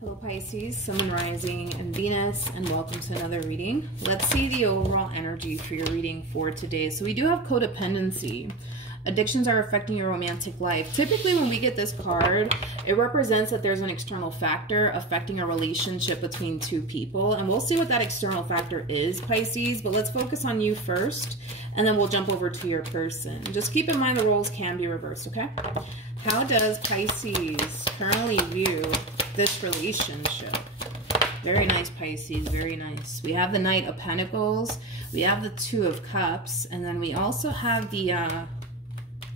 Hello Pisces, Sun and Rising and Venus, and welcome to another reading. Let's see the overall energy for your reading for today. So we do have codependency. Addictions are affecting your romantic life. Typically when we get this card, it represents that there's an external factor affecting a relationship between two people. And we'll see what that external factor is, Pisces, but let's focus on you first, and then we'll jump over to your person. Just keep in mind the roles can be reversed, okay? How does Pisces currently view this relationship? Very nice, Pisces, very nice. We have the Knight of Pentacles, we have the Two of Cups, and then we also have the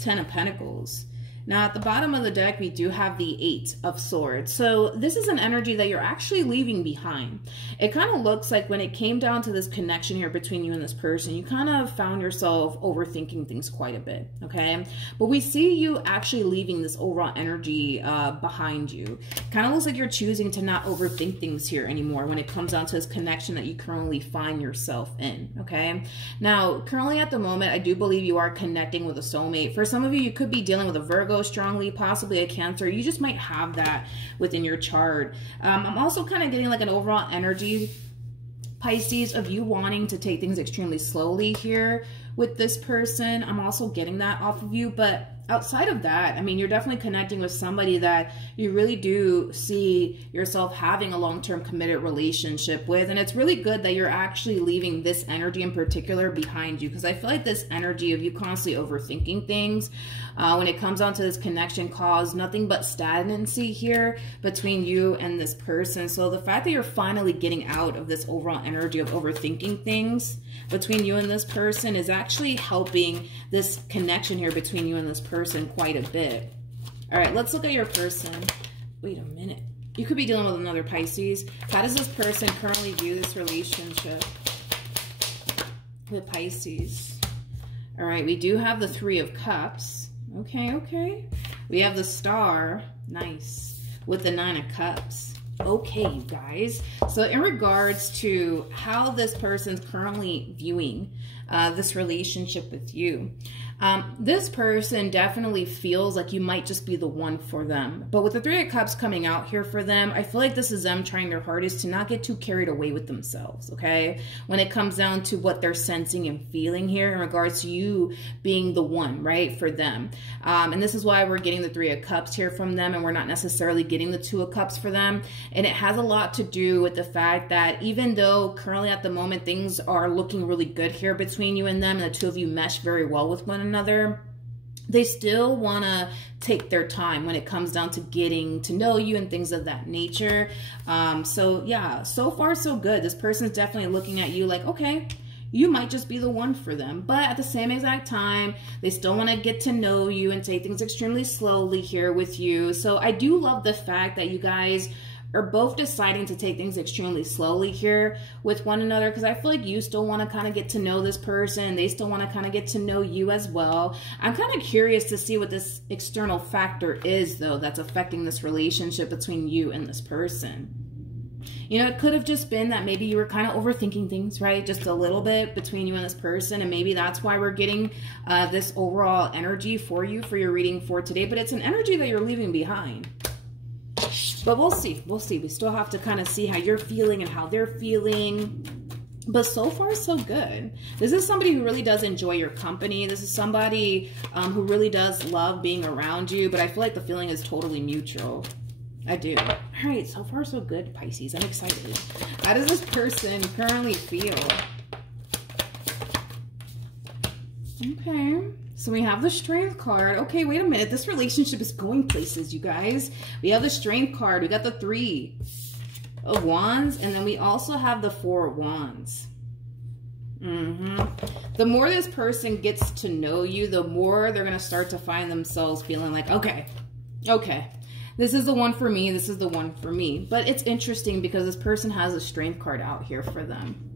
Ten of Pentacles. Now at the bottom of the deck, we do have the Eight of Swords. So this is an energy that you're actually leaving behind. It kind of looks like when it came down to this connection here between you and this person, you kind of found yourself overthinking things quite a bit, okay? But we see you actually leaving this overall energy behind you. Kind of looks like you're choosing to not overthink things here anymore when it comes down to this connection that you currently find yourself in, okay? Now, currently at the moment, I do believe you are connecting with a soulmate. For some of you, you could be dealing with a Virgo strongly, possibly a Cancer. You just might have that within your chart. I'm also kind of getting like an overall energy, Pisces, of you wanting to take things extremely slowly here with this person. I'm also getting that off of you, but outside of that, I mean, you're definitely connecting with somebody that you really do see yourself having a long-term committed relationship with. And it's really good that you're actually leaving this energy in particular behind you, because I feel like this energy of you constantly overthinking things when it comes down to this connection caused nothing but stagnancy here between you and this person. So the fact that you're finally getting out of this overall energy of overthinking things between you and this person is actually helping this connection here between you and this person quite a bit. All right, let's look at your person. Wait a minute. You could be dealing with another Pisces. How does this person currently view this relationship with Pisces? All right, we do have the Three of Cups. Okay, okay. We have the Star. Nice. With the Nine of Cups. Okay, you guys. So in regards to how this person's currently viewing this relationship with you, this person definitely feels like you might just be the one for them. But with the Three of Cups coming out here for them, I feel like this is them trying their hardest to not get too carried away with themselves, okay? When it comes down to what they're sensing and feeling here in regards to you being the one, right, for them. And this is why we're getting the Three of Cups here from them, and we're not necessarily getting the Two of Cups for them. And it has a lot to do with the fact that even though currently at the moment things are looking really good here between you and them, and the two of you mesh very well with one another, they still want to take their time when it comes down to getting to know you and things of that nature. So yeah, so far so good. This person's definitely looking at you like, okay, you might just be the one for them. But at the same exact time, they still want to get to know you and take things extremely slowly here with you. So I do love the fact that you guys are both deciding to take things extremely slowly here with one another, because I feel like you still want to kind of get to know this person. They still want to kind of get to know you as well. I'm kind of curious to see what this external factor is, though, that's affecting this relationship between you and this person. You know, it could have just been that maybe you were kind of overthinking things, right? Just a little bit between you and this person. And maybe that's why we're getting this overall energy for you for your reading for today. But it's an energy that you're leaving behind. But we'll see. We'll see. We still have to kind of see how you're feeling and how they're feeling. But so far, so good. This is somebody who really does enjoy your company. This is somebody who really does love being around you. But I feel like the feeling is totally mutual. I do. All right. So far, so good, Pisces. I'm excited. How does this person currently feel? Okay. So we have the Strength card. Okay, wait a minute. This relationship is going places, you guys. We have the Strength card. We got the Three of Wands. And then we also have the Four of Wands. The more this person gets to know you, the more they're going to start to find themselves feeling like, okay, this is the one for me. This is the one for me. But it's interesting because this person has a Strength card out here for them.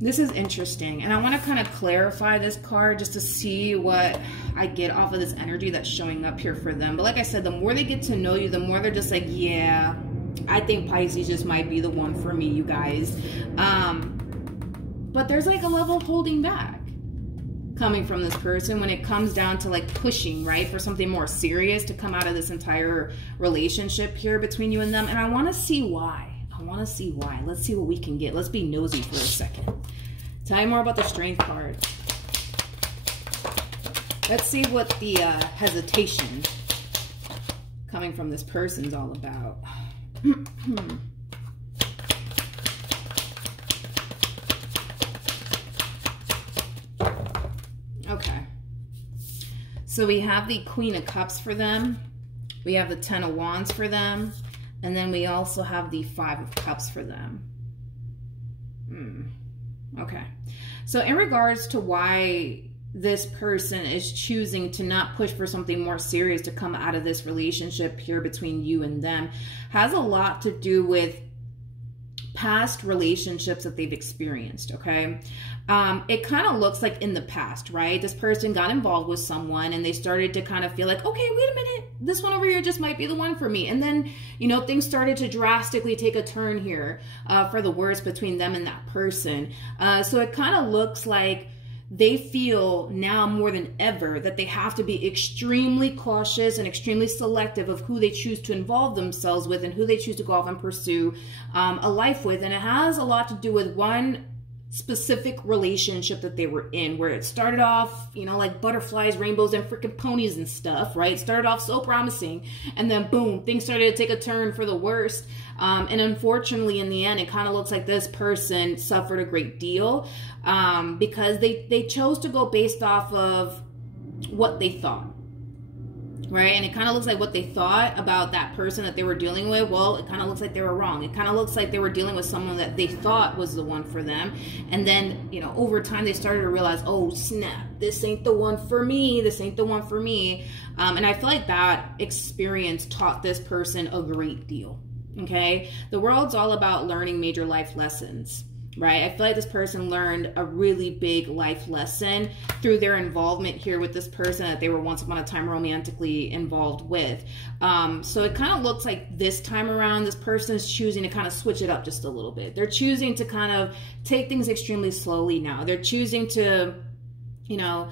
This is interesting, and I want to kind of clarify this card just to see what I get off of this energy that's showing up here for them. But like I said, the more they get to know you, the more they're just like, yeah, I think Pisces just might be the one for me, you guys. But there's like a level of holding back. coming from this person when it comes down to like pushing, right, for something more serious to come out of this entire relationship here between you and them. And I want to see why. I want to see why. Let's see what we can get. Let's be nosy for a second. Tell you more about the Strength card. Let's see what the hesitation coming from this person's all about. Okay. So we have the Queen of Cups for them. We have the Ten of Wands for them. And then we also have the Five of Cups for them. Okay. So in regards to why this person is choosing to not push for something more serious to come out of this relationship here between you and them, has a lot to do with past relationships that they've experienced, okay? It kind of looks like in the past, right? This person got involved with someone and they started to kind of feel like, okay, wait a minute, this one over here just might be the one for me. And then, you know, things started to drastically take a turn here for the worse between them and that person. So it kind of looks like they feel now more than ever that they have to be extremely cautious and extremely selective of who they choose to involve themselves with and who they choose to go off and pursue a life with. And it has a lot to do with one specific relationship that they were in, where it started off, you know, like butterflies, rainbows, and freaking ponies and stuff, right? It started off so promising, and then boom, things started to take a turn for the worst. And unfortunately, in the end, it kind of looks like this person suffered a great deal because they chose to go based off of what they thought. Right? And it kind of looks like what they thought about that person that they were dealing with, well, it kind of looks like they were wrong. It kind of looks like they were dealing with someone that they thought was the one for them. And then, you know, over time they started to realize, oh, snap, this ain't the one for me. This ain't the one for me. And I feel like that experience taught this person a great deal. Okay? The world's all about learning major life lessons. Right? I feel like this person learned a really big life lesson through their involvement here with this person that they were once upon a time romantically involved with. So it kind of looks like this time around, this person is choosing to kind of switch it up just a little bit. They're choosing to kind of take things extremely slowly now. They're choosing to, you know,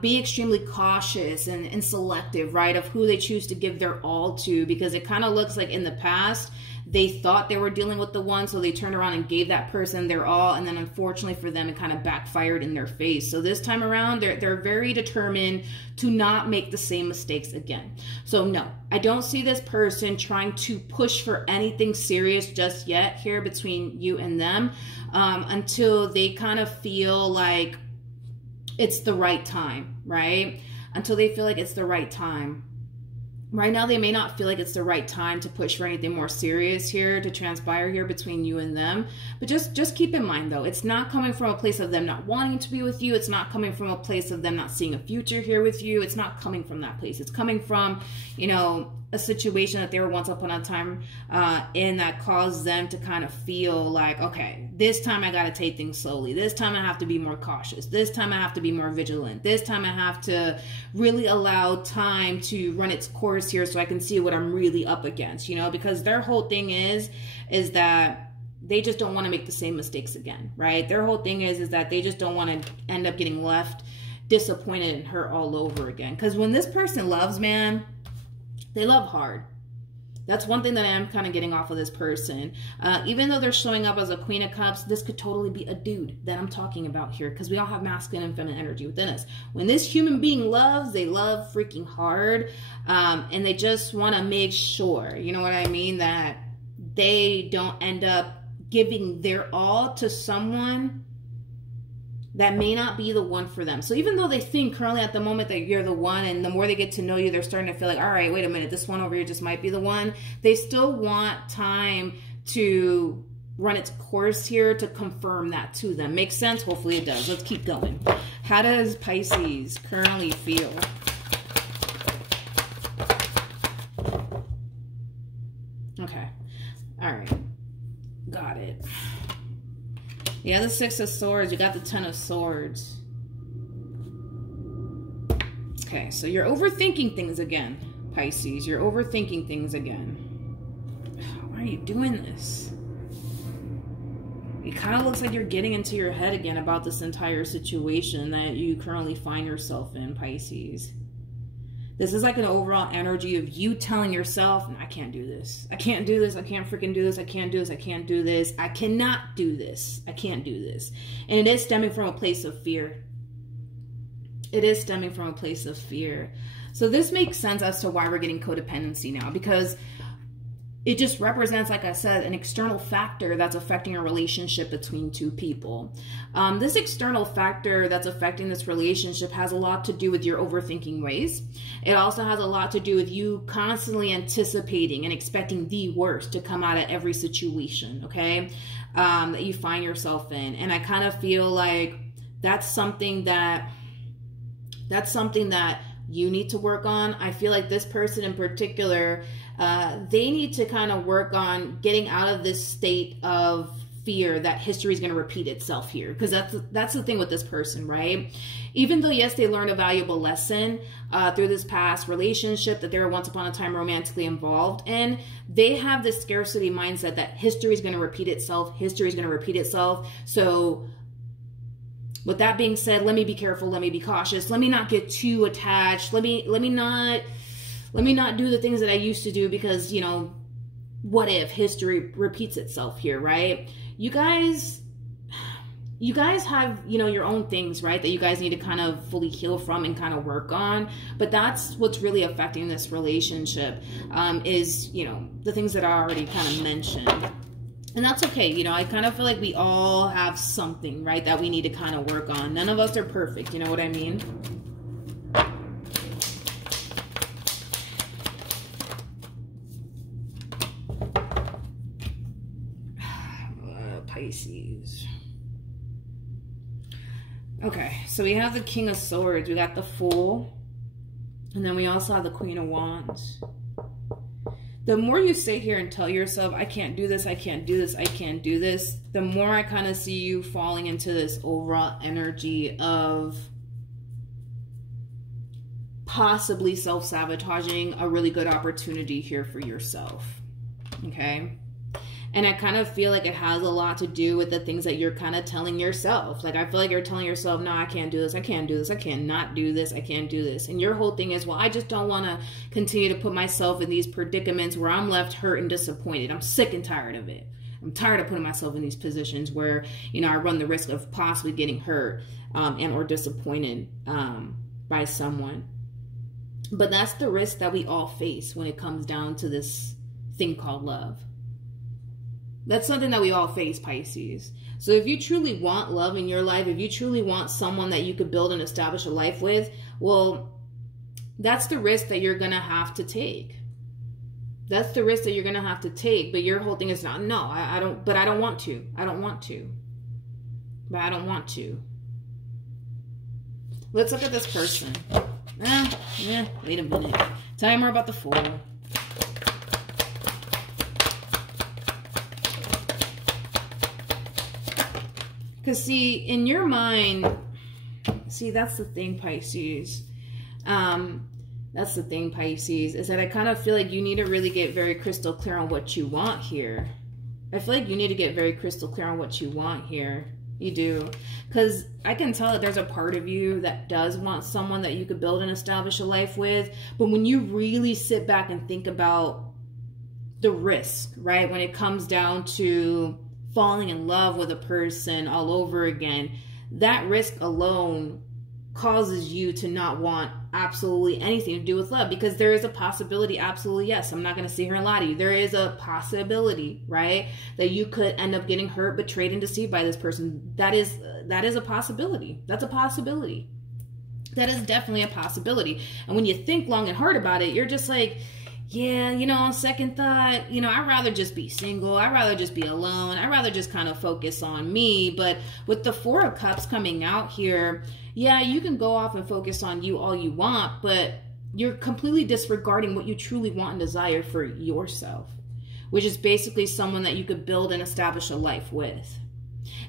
be extremely cautious and selective, right, of who they choose to give their all to, because it kind of looks like in the past, they thought they were dealing with the one, so they turned around and gave that person their all, and then unfortunately for them, it kind of backfired in their face. So this time around, they're very determined to not make the same mistakes again. So no, I don't see this person trying to push for anything serious just yet here between you and them until they kind of feel like it's the right time, right? Until they feel like it's the right time. Right now, they may not feel like it's the right time to push for anything more serious here to transpire here between you and them. But just keep in mind, though, it's not coming from a place of them not wanting to be with you. It's not coming from a place of them not seeing a future here with you. It's not coming from that place. It's coming from, you know, a situation that they were once upon a time in that caused them to kind of feel like, okay, this time I got to take things slowly. This time I have to be more cautious. This time I have to be more vigilant. This time I have to really allow time to run its course here so I can see what I'm really up against, you know, because their whole thing is that they just don't want to make the same mistakes again, right? Their whole thing is that they just don't want to end up getting left disappointed and hurt all over again. Because when this person loves, man, they love hard. That's one thing that I am kind of getting off of this person. Even though they're showing up as a Queen of Cups, this could totally be a dude that I'm talking about here, because we all have masculine and feminine energy within us. When this human being loves, they love freaking hard. And they just want to make sure, you know what I mean, that they don't end up giving their all to someone that may not be the one for them. So even though they think currently at the moment that you're the one, and the more they get to know you, they're starting to feel like, all right, wait a minute, this one over here just might be the one. They still want time to run its course here to confirm that to them. Makes sense? Hopefully it does. Let's keep going. How does Pisces currently feel? Okay. All right. Got it. You got the Six of Swords. You got the Ten of Swords. Okay, so you're overthinking things again, Pisces. You're overthinking things again. Why are you doing this? it kind of looks like you're getting into your head again about this entire situation that you currently find yourself in, Pisces. This is like an overall energy of you telling yourself, I can't do this. I can't do this. I can't freaking do this. I can't do this. I can't do this. I cannot do this. I can't do this. And it is stemming from a place of fear. It is stemming from a place of fear. So this makes sense as to why we're getting codependency now, because it just represents, like I said, an external factor that's affecting a relationship between two people. This external factor that's affecting this relationship has a lot to do with your overthinking ways. It also has a lot to do with you constantly anticipating and expecting the worst to come out of every situation, okay, that you find yourself in. And I kind of feel like that's something that you need to work on. I feel like this person in particular, they need to kind of work on getting out of this state of fear that history is going to repeat itself here. Because that's the thing with this person, right? Even though, yes, they learned a valuable lesson through this past relationship that they were once upon a time romantically involved in, they have this scarcity mindset that history is going to repeat itself. History is going to repeat itself. So with that being said, let me be careful. Let me be cautious. Let me not get too attached. Let me not do the things that I used to do because, you know, what if history repeats itself here, right? You guys have, you know, your own things, right, that you guys need to kind of fully heal from and kind of work on. But that's what's really affecting this relationship, is, you know, the things that I already kind of mentioned. And that's okay. You know, I kind of feel like we all have something, right, that we need to kind of work on. None of us are perfect. You know what I mean? Pisces. Okay, so we have the King of Swords. We got the Fool. And then we also have the Queen of Wands. The more you sit here and tell yourself, I can't do this, I can't do this, I can't do this, the more I kind of see you falling into this overall energy of possibly self-sabotaging a really good opportunity here for yourself. Okay? And I kind of feel like it has a lot to do with the things that you're kind of telling yourself. Like, I feel like you're telling yourself, no, I can't do this. I can't do this. I cannot do this. I can't do this. And your whole thing is, well, I just don't want to continue to put myself in these predicaments where I'm left hurt and disappointed. I'm sick and tired of it. I'm tired of putting myself in these positions where, you know, I run the risk of possibly getting hurt and or disappointed by someone. But that's the risk that we all face when it comes down to this thing called love. That's something that we all face, Pisces. So if you truly want love in your life, if you truly want someone that you could build and establish a life with, well, that's the risk that you're going to have to take. That's the risk that you're going to have to take. But your whole thing is not, no, I don't, but I don't want to. I don't want to. But I don't want to. Let's look at this person. Wait a minute. Tell me more about the Fool. Because, see, in your mind, see, that's the thing, Pisces. That's the thing, Pisces, is that I kind of feel like you need to really get very crystal clear on what you want here. I feel like you need to get very crystal clear on what you want here. You do. Because I can tell that there's a part of you that does want someone that you could build and establish a life with. But when you really sit back and think about the risk, right, when it comes down to falling in love with a person all over again, that risk alone causes you to not want absolutely anything to do with love, because there is a possibility, absolutely, yes, I'm not going to sit here and lie to you, there is a possibility, right, that you could end up getting hurt, betrayed, and deceived by this person. That is a possibility. That's a possibility. That is definitely a possibility. And when you think long and hard about it, you're just like, yeah, you know, on second thought, you know, I'd rather just be single. I'd rather just be alone. I'd rather just kind of focus on me. But with the Four of Cups coming out here, yeah, you can go off and focus on you all you want, but you're completely disregarding what you truly want and desire for yourself, which is basically someone that you could build and establish a life with.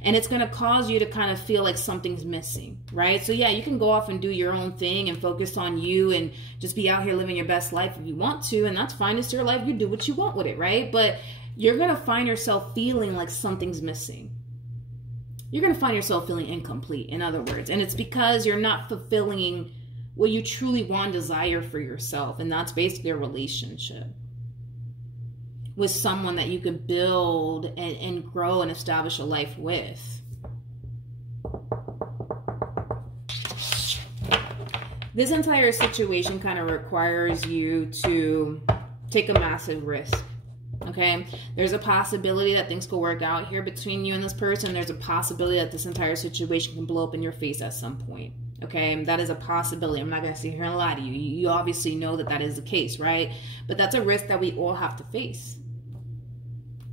And it's going to cause you to kind of feel like something's missing, right? So yeah, you can go off and do your own thing and focus on you and just be out here living your best life if you want to, and that's fine. It's your life. You do what you want with it, right? But you're going to find yourself feeling like something's missing. you're going to find yourself feeling incomplete, in other words. And it's because you're not fulfilling what you truly want and desire for yourself. And that's basically a relationship with someone that you can build and grow and establish a life with. This entire situation kind of requires you to take a massive risk. Okay, there's a possibility that things could work out here between you and this person. There's a possibility that this entire situation can blow up in your face at some point. Okay, that is a possibility. I'm not going to sit here and lie to you. You obviously know that that is the case, right? But that's a risk that we all have to face.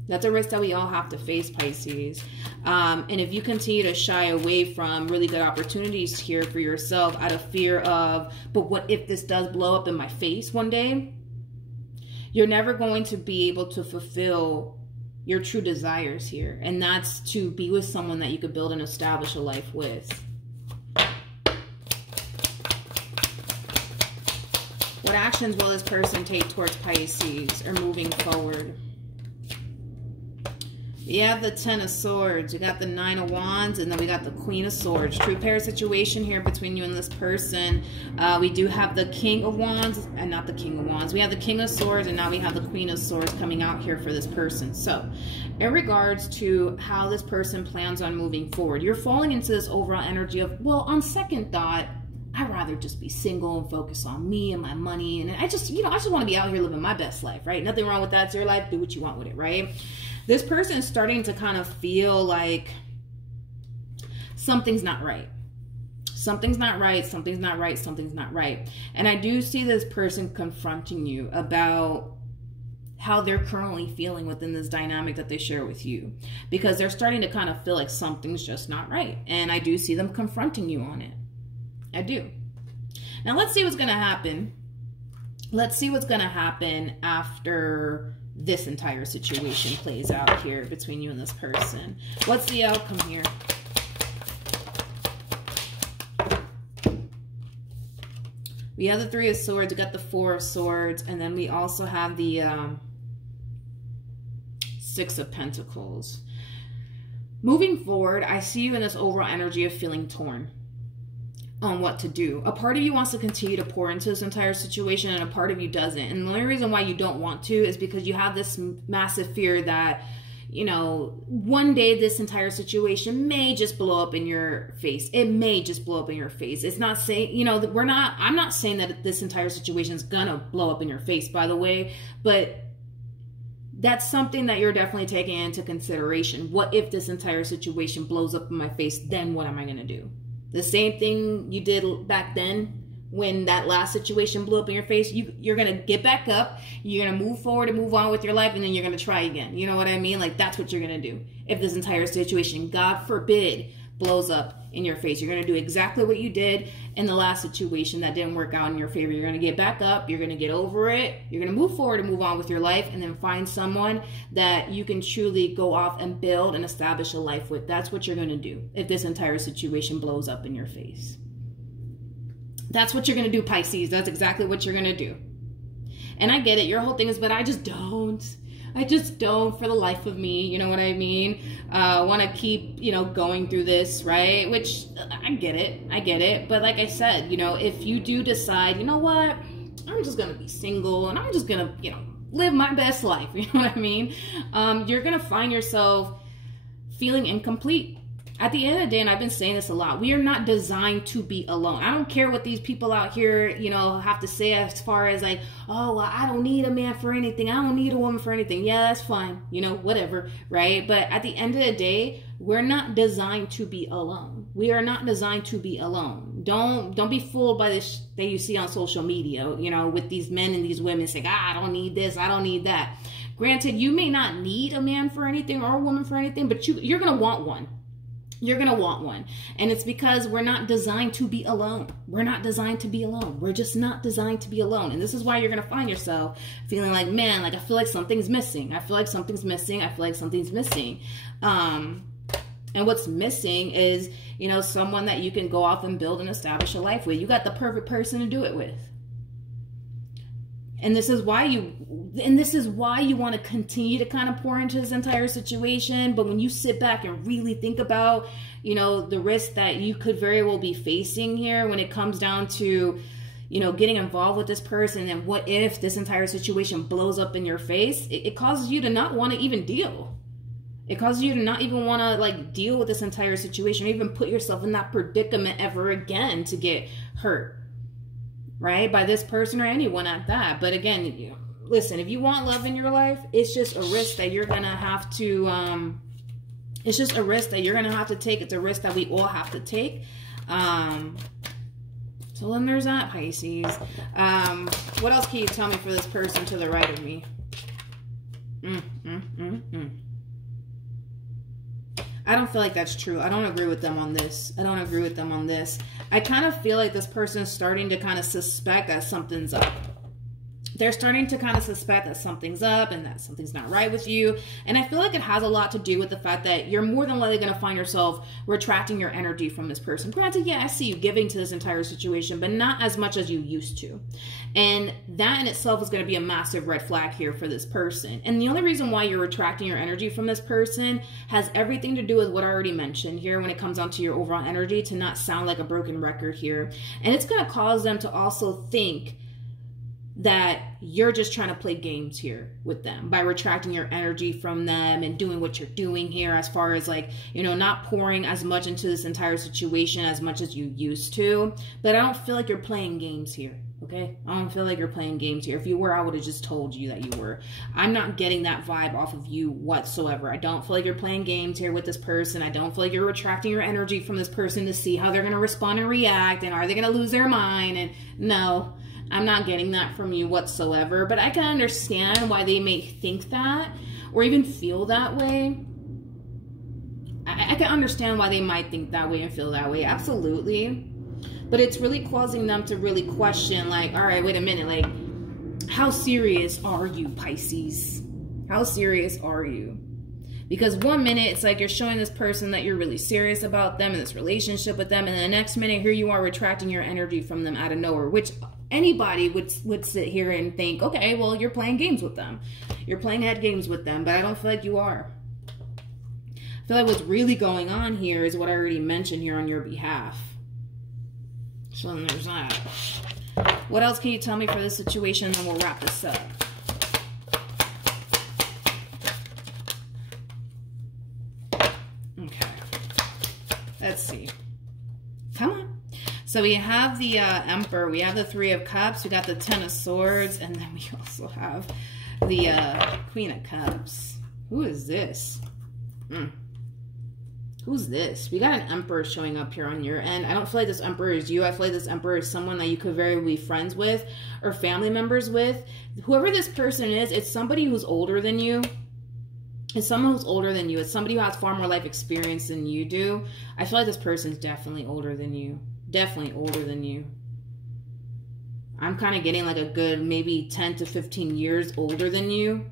That's a risk that we all have to face, Pisces. And if you continue to shy away from really good opportunities here for yourself out of fear of, but what if this does blow up in my face one day? You're never going to be able to fulfill your true desires here. And that's to be with someone that you could build and establish a life with. What actions will this person take towards Pisces or moving forward? You have the Ten of Swords, you got the Nine of Wands, and then we got the Queen of Swords. True pair situation here between you and this person. We do have the King of Wands, and not the King of Wands. We have the King of Swords, and now we have the Queen of Swords coming out here for this person. So, in regards to how this person plans on moving forward, you're falling into this overall energy of, well, on second thought, I'd rather just be single and focus on me and my money. And I just want to be out here living my best life, right? Nothing wrong with that. It's your life. Do what you want with it, right? This person is starting to kind of feel like something's not right. Something's not right. Something's not right. Something's not right. And I do see this person confronting you about how they're currently feeling within this dynamic that they share with you, because they're starting to kind of feel like something's just not right. And I do see them confronting you on it. I do. Now let's see what's going to happen. Let's see what's going to happen after this entire situation plays out here between you and this person. What's the outcome here? We have the Three of Swords, we got the Four of Swords, and then we also have the Six of Pentacles. Moving forward, I see you in this overall energy of feeling torn on what to do. A part of you wants to continue to pour into this entire situation, and a part of you doesn't. And the only reason why you don't want to is because you have this massive fear that, you know, one day this entire situation may just blow up in your face. It may just blow up in your face. It's not saying, you know, I'm not saying that this entire situation is gonna blow up in your face, by the way, but that's something that you're definitely taking into consideration. What if this entire situation blows up in my face? Then what am I gonna do? The same thing you did back then when that last situation blew up in your face. You're going to get back up. You're going to move forward and move on with your life, and then you're going to try again. You know what I mean? Like, that's what you're going to do. If this entire situation, God forbid, blows up in your face, you're going to do exactly what you did in the last situation that didn't work out in your favor. You're going to get back up. You're going to get over it. You're going to move forward and move on with your life, and then find someone that you can truly go off and build and establish a life with. That's what you're going to do if this entire situation blows up in your face. That's what you're going to do, Pisces. That's exactly what you're going to do. And I get it. Your whole thing is, but I just don't for the life of me, you know what I mean? Want to keep, you know, going through this, right? Which, I get it. But like I said, you know, if you do decide, you know what, I'm just going to be single and I'm just going to, you know, live my best life, you know what I mean? You're going to find yourself feeling incomplete. At the end of the day, and I've been saying this a lot, we are not designed to be alone. I don't care what these people out here, you know, have to say as far as like, oh, well, I don't need a man for anything. I don't need a woman for anything. Yeah, that's fine. You know, whatever, right? But at the end of the day, we're not designed to be alone. We are not designed to be alone. Don't be fooled by this that you see on social media, you know, with these men and these women saying, I don't need this, I don't need that. Granted, you may not need a man for anything or a woman for anything, but you're going to want one. You're going to want one. And it's because we're not designed to be alone. We're not designed to be alone. We're just not designed to be alone. And this is why you're going to find yourself feeling like, man, like I feel like something's missing. I feel like something's missing. I feel like something's missing. And what's missing is, you know, someone that you can go off and build and establish a life with. You got the perfect person to do it with. And this is why you want to continue to kind of pour into this entire situation. But when you sit back and really think about, you know, the risk that you could very well be facing here when it comes down to, you know, getting involved with this person, and what if this entire situation blows up in your face, it causes you to not want to even deal. It causes you to not even want to like deal with this entire situation, or even put yourself in that predicament ever again to get hurt, right? By this person or anyone at that. But again, listen, if you want love in your life, it's just a risk that you're going to have to, it's just a risk that you're going to have to take. It's a risk that we all have to take. So then there's that, Pisces. What else can you tell me for this person to the right of me? I don't feel like that's true. I don't agree with them on this. I don't agree with them on this. I kind of feel like this person is starting to kind of suspect that something's up. They're starting to kind of suspect that something's up and that something's not right with you. And I feel like it has a lot to do with the fact that you're more than likely going to find yourself retracting your energy from this person. Granted, yeah, I see you giving to this entire situation, but not as much as you used to. And that in itself is going to be a massive red flag here for this person. And the only reason why you're retracting your energy from this person has everything to do with what I already mentioned here when it comes down to your overall energy, to not sound like a broken record here. And it's going to cause them to also think that you're just trying to play games here with them by retracting your energy from them and doing what you're doing here, as far as like, you know, not pouring as much into this entire situation as much as you used to. But I don't feel like you're playing games here, okay? I don't feel like you're playing games here. If you were, I would have just told you that you were. I'm not getting that vibe off of you whatsoever. I don't feel like you're playing games here with this person. I don't feel like you're retracting your energy from this person to see how they're going to respond and react, and are they going to lose their mind? And no, I'm not getting that from you whatsoever. But I can understand why they may think that or even feel that way. I can understand why they might think that way and feel that way. Absolutely. But it's really causing them to really question, like, all right, wait a minute. Like, how serious are you, Pisces? How serious are you? Because one minute, it's like you're showing this person that you're really serious about them and this relationship with them. And then the next minute, here you are retracting your energy from them out of nowhere, which anybody would sit here and think, okay, well, you're playing games with them. You're playing head games with them, but I don't feel like you are. I feel like what's really going on here is what I already mentioned here on your behalf. So then there's that. What else can you tell me for this situation? And then we'll wrap this up. Okay. Let's see. Come on. So we have the Emperor, we have the Three of Cups, we got the Ten of Swords, and then we also have the Queen of Cups. Who is this? Who's this? We got an Emperor showing up here on your end. I don't feel like this Emperor is you. I feel like this Emperor is someone that you could very well be friends with or family members with. Whoever this person is, it's somebody who's older than you. It's someone who's older than you. It's somebody who has far more life experience than you do. I feel like this person's definitely older than you. Definitely older than you. I'm kind of getting like a good maybe 10 to 15 years older than you.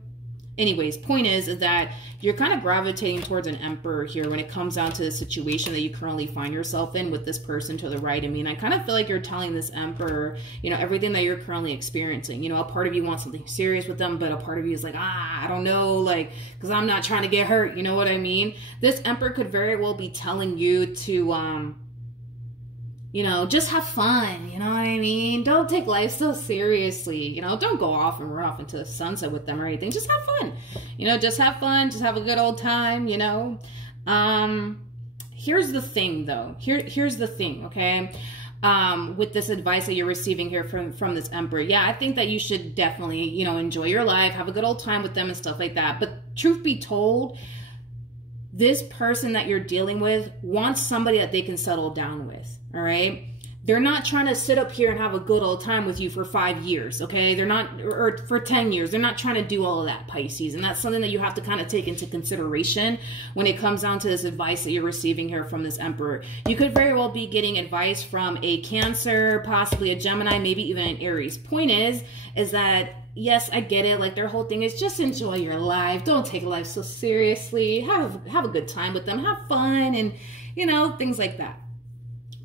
Anyways, point is that you're kind of gravitating towards an Emperor here when it comes down to the situation that you currently find yourself in with this person to the right. I mean, I kind of feel like you're telling this Emperor, you know, everything that you're currently experiencing. You know, a part of you wants something serious with them, but a part of you is like, I don't know, like, because I'm not trying to get hurt. You know what I mean? This Emperor could very well be telling you to, you know, just have fun, you know what I mean? Don't take life so seriously, you know? Don't go off and run off into the sunset with them or anything. Just have fun, you know? Just have fun. Just have a good old time, you know? Here's the thing, though. Here's the thing, okay? With this advice that you're receiving here from this Emperor. Yeah, I think that you should definitely, you know, enjoy your life, have a good old time with them and stuff like that. But truth be told, this person that you're dealing with wants somebody that they can settle down with, all right? They're not trying to sit up here and have a good old time with you for 5 years, okay? They're not, or for 10 years. They're not trying to do all of that, Pisces. And that's something that you have to kind of take into consideration when it comes down to this advice that you're receiving here from this Emperor. You could very well be getting advice from a Cancer, possibly a Gemini, maybe even an Aries. Point is that, yes, I get it. Like, their whole thing is just enjoy your life. Don't take life so seriously. Have a good time with them. Have fun and, you know, things like that.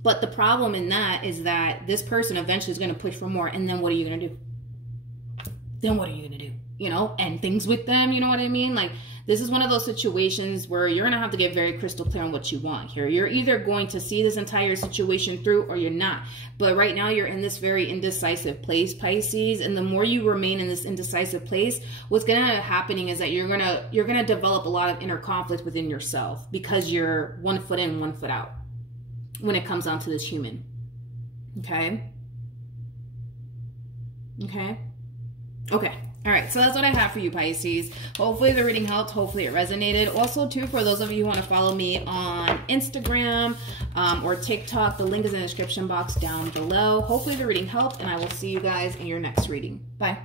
But the problem in that is that this person eventually is going to push for more. And then what are you going to do? then what are you gonna do? You know, end things with them, you know what I mean? Like, this is one of those situations where you're gonna have to get very crystal clear on what you want here. You're either going to see this entire situation through or you're not. But right now you're in this very indecisive place, Pisces, and the more you remain in this indecisive place, what's gonna end up happening is that you're gonna develop a lot of inner conflict within yourself because you're 1 foot in, 1 foot out when it comes down to this human. Okay? Okay? Okay. All right, so that's what I have for you, Pisces. Hopefully the reading helped. Hopefully it resonated. Also, too, for those of you who want to follow me on Instagram or TikTok, the link is in the description box down below. Hopefully the reading helped, and I will see you guys in your next reading. Bye.